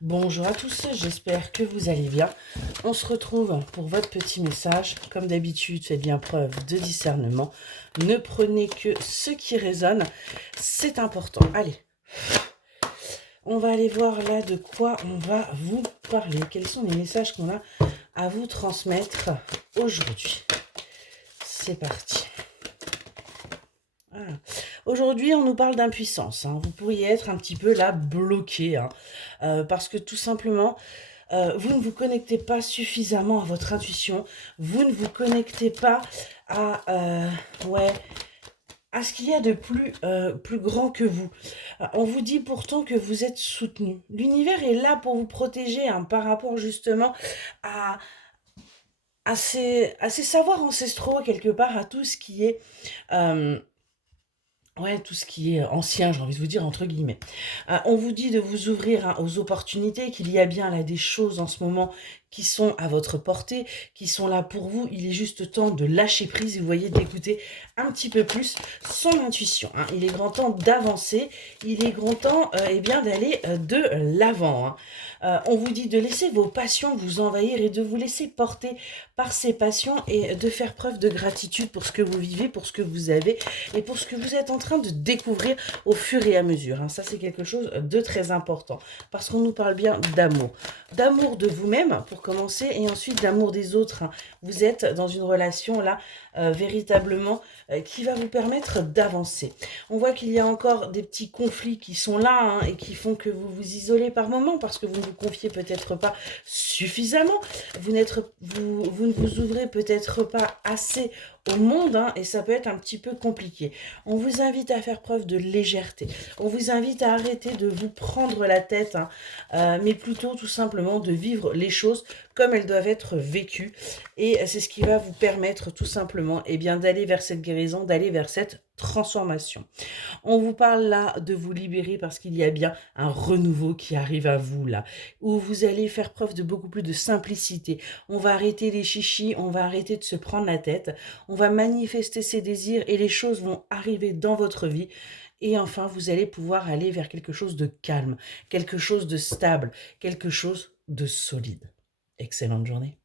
Bonjour à tous, j'espère que vous allez bien. On se retrouve pour votre petit message. Comme d'habitude, faites bien preuve de discernement. Ne prenez que ce qui résonne, c'est important. Allez, on va aller voir là de quoi on va vous parler. Quels sont les messages qu'on a à vous transmettre aujourd'hui? C'est parti. Voilà. Aujourd'hui, on nous parle d'impuissance. Vous pourriez être un petit peu là bloqué, parce que tout simplement, vous ne vous connectez pas suffisamment à votre intuition. Vous ne vous connectez pas à, ouais, à ce qu'il y a de plus grand que vous. On vous dit pourtant que vous êtes soutenu. L'univers est là pour vous protéger par rapport justement à, à ces savoirs ancestraux, quelque part, à tout ce qui est... euh, Ouais, tout ce qui est ancien, j'ai envie de vous dire, entre guillemets. On vous dit de vous ouvrir aux opportunités, qu'il y a bien là des choses en ce moment qui sont à votre portée, qui sont là pour vous. Il est juste temps de lâcher prise, vous voyez, d'écouter un petit peu plus son intuition. Il est grand temps d'avancer, il est grand temps eh bien d'aller de l'avant. On vous dit de laisser vos passions vous envahir et de vous laisser porter par ces passions et de faire preuve de gratitude pour ce que vous vivez, pour ce que vous avez et pour ce que vous êtes en train de découvrir au fur et à mesure. Ça, c'est quelque chose de très important parce qu'on nous parle bien d'amour. D'amour de vous-même pour commencer et ensuite d'amour des autres. Vous êtes dans une relation là véritablement qui va vous permettre d'avancer. On voit qu'il y a encore des petits conflits qui sont là et qui font que vous vous isolez par moments parce que vous ne vous confiez peut-être pas suffisamment. Vous ne vous ouvrez peut-être pas assez au monde et ça peut être un petit peu compliqué. On vous invite à faire preuve de légèreté. On vous invite à arrêter de vous prendre la tête, mais plutôt tout simplement de vivre les choses comme elles doivent être vécues. Et c'est ce qui va vous permettre tout simplement d'aller vers cette guérison, d'aller vers cette transformation. On vous parle là de vous libérer parce qu'il y a bien un renouveau qui arrive à vous là, où vous allez faire preuve de beaucoup plus de simplicité. On va arrêter les chichis, on va arrêter de se prendre la tête, on va manifester ses désirs et les choses vont arriver dans votre vie. Et enfin, vous allez pouvoir aller vers quelque chose de calme, quelque chose de stable, quelque chose de solide. Excellente journée.